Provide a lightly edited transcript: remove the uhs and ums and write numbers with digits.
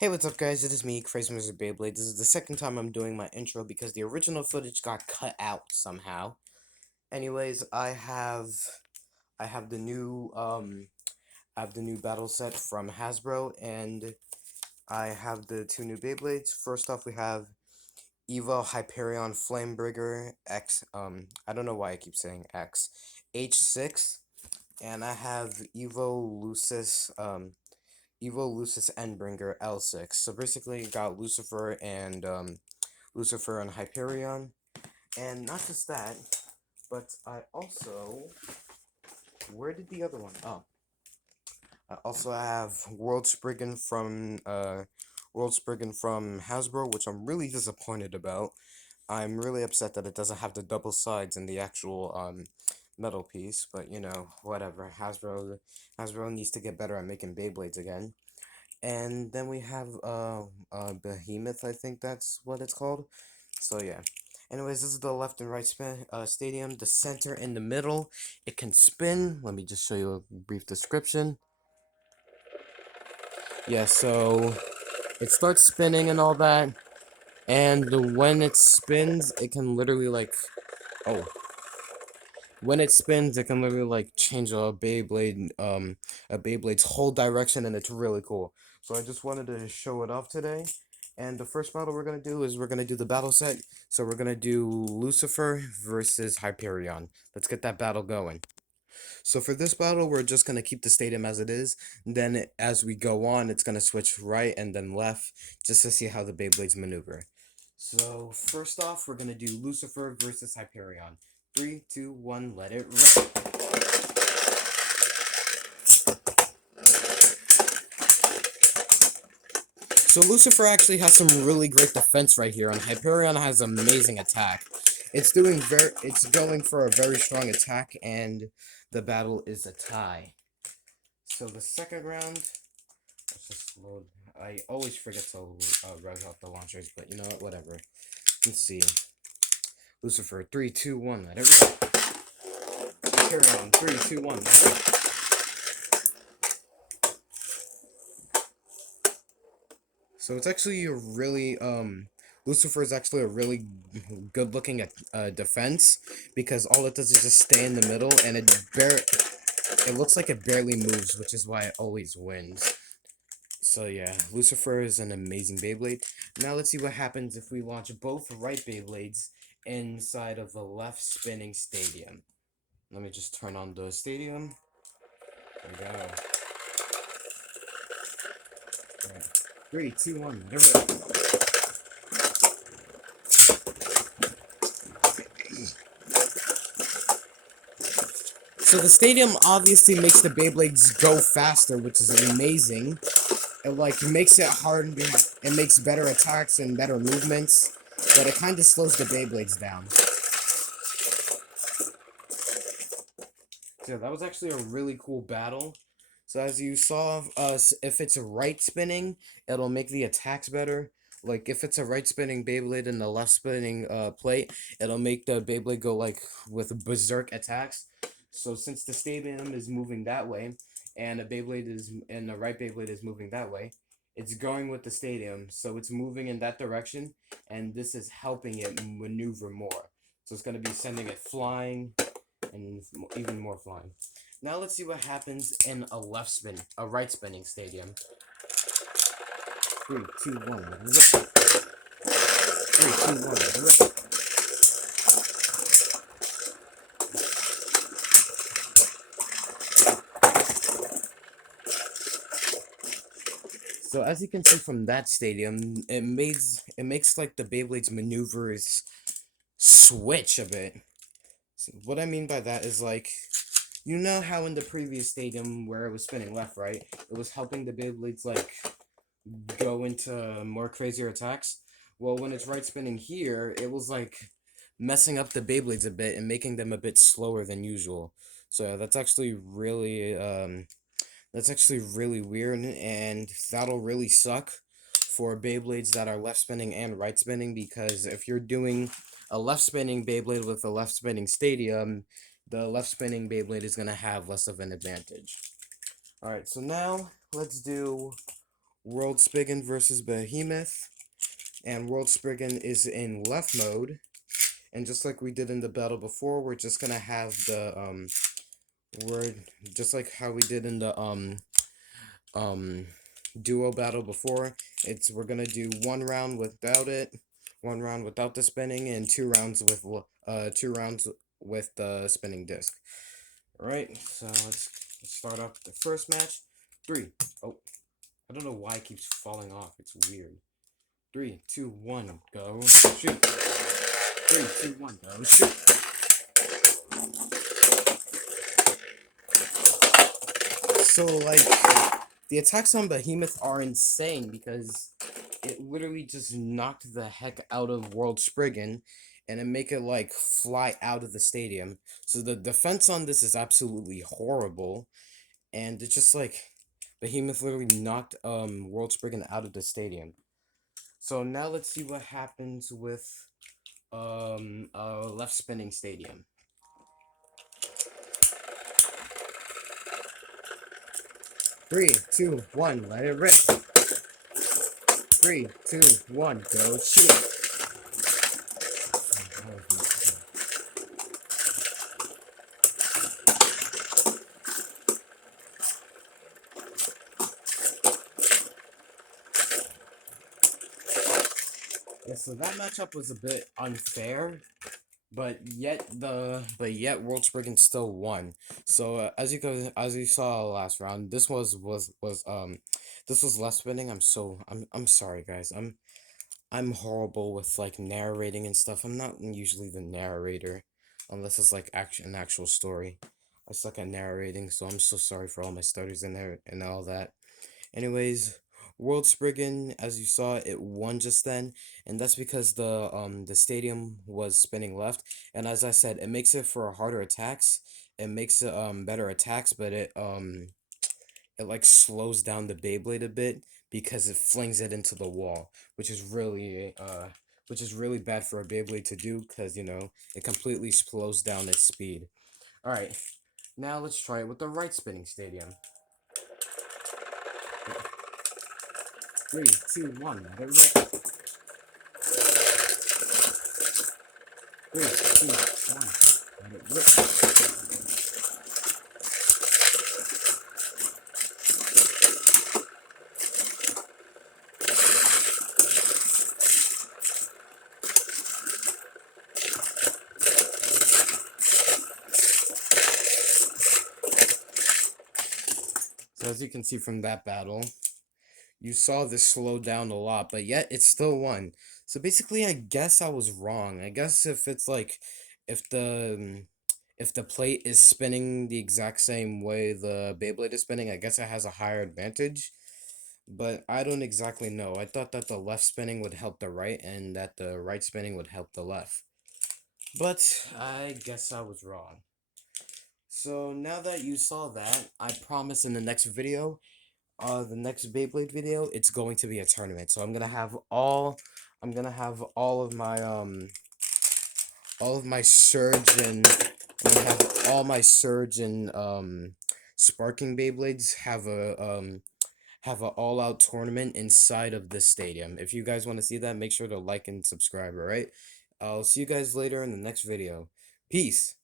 Hey, what's up, guys? It is me, Crazy Mr. Beyblade. This is the second time I'm doing my intro because the original footage got cut out somehow. Anyways, I have the new battle set from Hasbro, and I have the two new Beyblades. First off, we have Evo Hyperion Flamebringer X. I don't know why I keep saying X. H6, and I have Evo Lucis Endbringer L6. So basically, you got Lucifer and Hyperion, and not just that, but I also where did the other one? Oh, I also have World Spriggan from Hasbro, which I'm really disappointed about. I'm really upset that it doesn't have the double sides in the actual metal piece, but whatever. Hasbro needs to get better at making Beyblades again. And then we have Behemoth, I think that's what it's called. So yeah. Anyways, this is the left and right stadium. The center in the middle, it can spin. Let me just show you a brief description. Yeah, so it starts spinning and all that, and when it spins, it can literally oh, when it spins, it can literally change a Beyblade's whole direction, and it's really cool. So I just wanted to show it off today. And the first battle we're gonna do is we're gonna do the battle set. So we're gonna do Lucifer versus Hyperion. Let's get that battle going. So for this battle, we're just gonna keep the stadium as it is. Then as we go on, it's gonna switch right and then left, just to see how the Beyblades maneuver. So first off, we're gonna do Lucifer versus Hyperion. 3, 2, 1, let it rip. So Lucifer actually has some really great defense right here, and Hyperion has amazing attack. It's going for a very strong attack, and the battle is a tie. So the second round, let's just load. I always forget to rev out the launchers, but you know what? Whatever. Let's see. Lucifer, 3, 2, 1, let it rip. Hyperion, 3, 2, 1, let it rip. So it's actually a really Lucifer is actually a really good looking defense, because all it does is just stay in the middle, and it looks like it barely moves, which is why it always wins. So yeah, Lucifer is an amazing Beyblade. Now let's see what happens if we launch both right Beyblades inside of the left spinning stadium. Let me just turn on the stadium. There we go. All right. 3, 2, 1, there we go. So the stadium obviously makes the Beyblades go faster, which is amazing. It makes it hard. It makes better attacks and better movements, but it kind of slows the Beyblades down. So that was actually a really cool battle. So as you saw, if it's a right spinning, it'll make the attacks better. Like if it's a right spinning Beyblade and the left spinning plate, it'll make the Beyblade go with berserk attacks. So since the stadium is moving that way, and the right Beyblade is moving that way, it's going with the stadium, so it's moving in that direction, and this is helping it maneuver more. So it's gonna be sending it flying, and even more flying. Now let's see what happens in a right spinning stadium. 3, 2, 1, rip. 3, 2, 1, rip. So as you can see from that stadium, it makes like the Beyblade's maneuvers switch a bit. So what I mean by that is you know how in the previous stadium where it was spinning left, right, it was helping the Beyblades go into more crazier attacks. Well, when it's right spinning here, it was messing up the Beyblades a bit and making them a bit slower than usual. So that's actually really weird, and that'll really suck for Beyblades that are left spinning and right spinning, because if you're doing a left spinning Beyblade with a left spinning stadium, the left spinning Beyblade is gonna have less of an advantage. Alright, so now let's do World Spiggin versus Behemoth, and World Spiggin is in left mode. And just like we did in the battle before, we're just gonna have the word, just like how we did in the um duo battle before. We're gonna do 1 round without it, 1 round without the spinning, and 2 rounds with the spinning disc. All right, so let's start off the first match. Three. Oh, I don't know why it keeps falling off. It's weird. 3, 2, 1, go shoot. 3, 2, 1, go shoot. So like the attacks on Behemoth are insane because it literally just knocked the heck out of World Spriggan and it make it like fly out of the stadium. So the defense on this is absolutely horrible, and it's just like Behemoth literally knocked World Spriggan out of the stadium. So now let's see what happens with left spinning stadium. 3, 2, 1, let it rip. 3, 2, 1, go shoot. Yeah, so that matchup was a bit unfair, but yet World Spriggan still won. So as you saw last round, this was less spinning. I'm sorry guys. I'm horrible with like narrating and stuff. I'm not usually the narrator unless it's like an actual story. I suck at narrating, so I'm so sorry for all my stutters in there and all that. Anyways, World Spriggan, as you saw, it won just then, and that's because the stadium was spinning left. And as I said, it makes it for harder attacks. It makes it better attacks, but it like slows down the Beyblade a bit because it flings it into the wall, which is really bad for a Beyblade to do because it completely slows down its speed. All right, now let's try it with the right spinning stadium. 3, 2, 1, let it rip. 3, 2, 1, let it rip. So as you can see from that battle, you saw this slow down a lot, but yet it still won. So basically, I guess I was wrong. I guess if it's like, if the if the plate is spinning the exact same way the Beyblade is spinning, I guess it has a higher advantage. But I don't exactly know. I thought that the left spinning would help the right, and that the right spinning would help the left. But I guess I was wrong. So now that you saw that, I promise in the next video, the next Beyblade video, it's going to be a tournament. So I'm gonna have all of my surge and I'm gonna have all my surge and sparking Beyblades have a all out tournament inside of this stadium. If you guys want to see that, make sure to like and subscribe. All right, I'll see you guys later in the next video. Peace.